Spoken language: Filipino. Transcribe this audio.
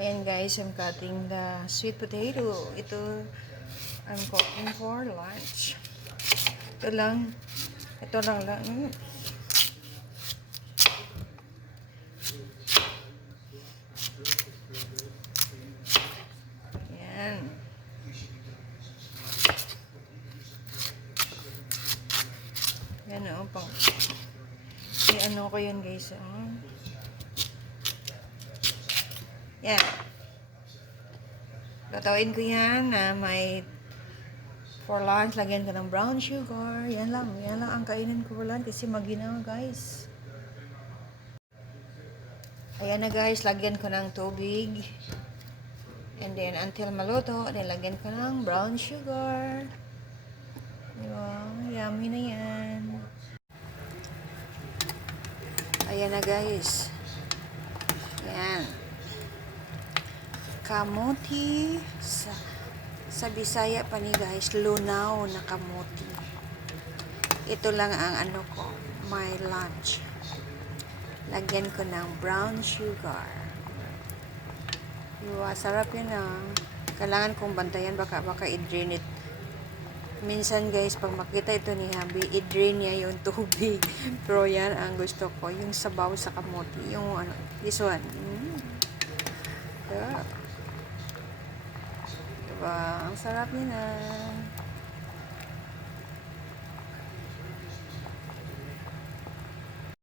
Ayan guys, I'm cutting the sweet potato. I'm cooking for lunch. Ito lang. Ito lang lang. Ayan. Yan o, pang... I-ano ko yun guys, Yan. Tatawin ko yan na may for lunch, lagyan ko ng brown sugar. Yan lang ang kainin ko for lunch kasi maginaw guys. Ayan na guys, lagyan ko ng tubig. And then until maluto, then lagyan ko ng brown sugar. Diba? Yummy na yan. Ayan na guys. Yan. Kamuti. Sa Bisaya pa ni guys, lunaw na kamuti. Ito lang ang ano ko, my lunch. Lagyan ko ng brown sugar. Diba? Sarap yun Kailangan kong bantayan, baka i-drain it. Minsan guys, pag makita ito ni Habi, i-drain niya yung tubig. Pero yan ang gusto ko, yung sabaw sa kamote. Yung ano, this one. Yeah. Diba? Ang sarap niya na.